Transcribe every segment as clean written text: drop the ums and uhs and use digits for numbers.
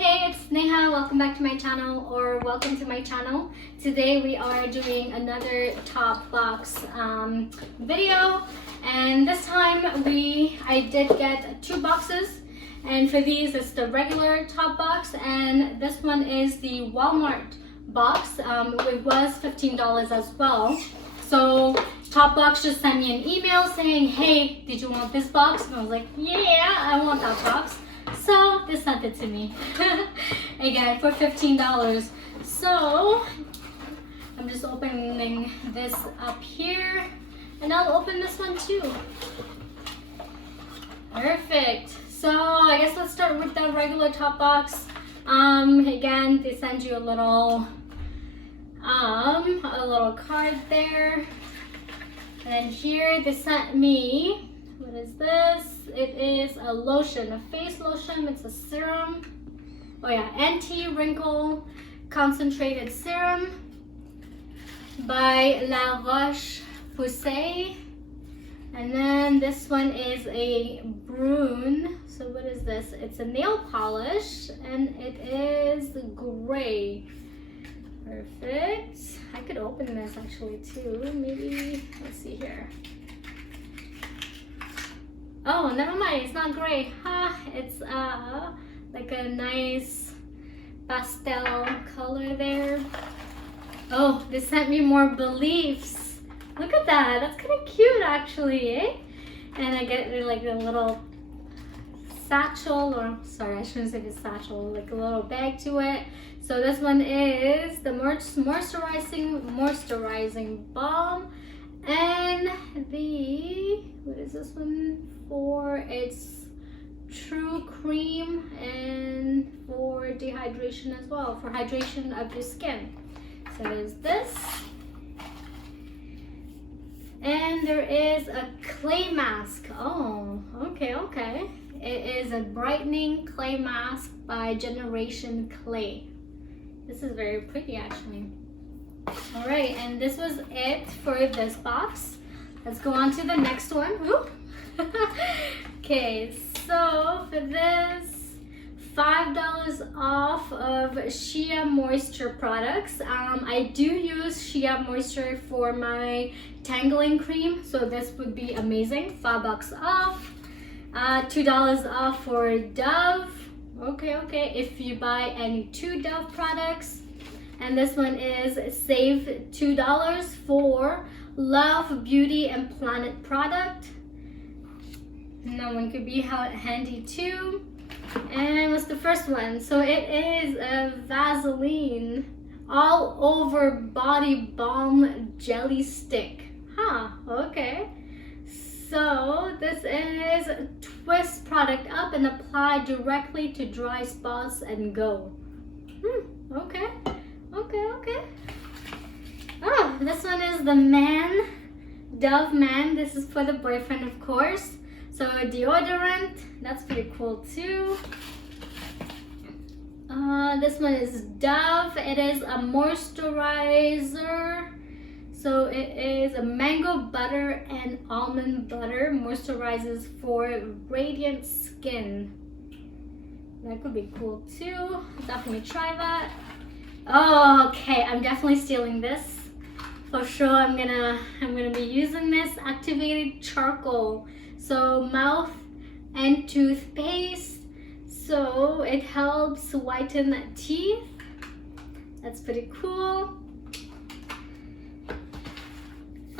Hey, it's Neha. Welcome back to my channel, or welcome to my channel. Today we are doing another TopBox video, and this time I did get 2 boxes, and for these it's the regular TopBox, and this one is the Walmart box. It was $15 as well. So TopBox just sent me an email saying, hey, did you want this box? And I was like, yeah, I want that box. So they sent it to me again for $15. So I'm just opening this up here, and I'll open this one too. Perfect. So I guess let's start with the regular TopBox. Again, they send you a little card there, and here they sent me, what is this? It is a lotion, a face lotion. It's a serum. Oh yeah, anti-wrinkle concentrated serum by La Roche-Posay. And then this one is a Brune. So what is this? It's a nail polish, and it is gray. Perfect. I could open this actually too. Maybe, let's see here. Oh, never mind, it's not gray. It's like a nice pastel color there. Oh, they sent me more beliefs. Look at that, that's kind of cute actually, eh? And I get like a little satchel, or sorry, I shouldn't say it's satchel, like a little bag to it. So this one is the moisturizing balm, and the, what is this one for? It's True Cream, and for dehydration as well, for hydration of your skin. So there's this, and there is a clay mask. Oh, okay. It is a brightening clay mask by Generation Clay. This is very pretty actually. All right, and this was it for this box. Let's go on to the next one. Okay, so for this, $5 off of Shea Moisture products. I do use Shea Moisture for my tangling cream, so this would be amazing. $5 off. $2 off for Dove. Okay, if you buy any 2 Dove products. And this one is save $2 for Love Beauty and Planet product. And that one could be handy too. And what's the first one? So it is a Vaseline all over body balm jelly stick. Okay. So this is twist product up and apply directly to dry spots and go. Okay. Oh, this one is the Dove Man. This is for the boyfriend, of course. So a deodorant, that's pretty cool too. This one is Dove. It is a moisturizer. So it is a mango butter and almond butter, moisturizes for radiant skin. That could be cool too. Definitely try that. Oh, okay, I'm definitely stealing this. For sure, I'm gonna be using this activated charcoal. So mouth and toothpaste. So it helps whiten teeth. That's pretty cool.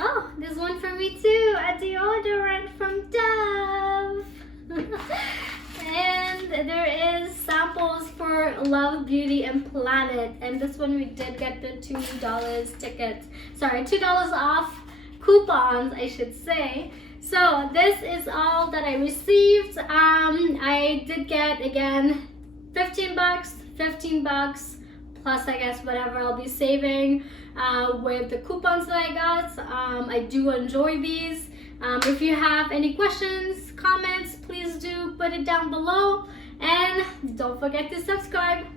Oh, there's one for me too, a deodorant from Dove. And there is samples for Love Beauty and Planet, and this one we did get the $2 tickets. Sorry, $2 off coupons, I should say. So this is all that I received. I did get, again, $15 plus I guess whatever I'll be saving with the coupons that I got. I do enjoy these. If you have any questions, comments, please do put it down below, and don't forget to subscribe.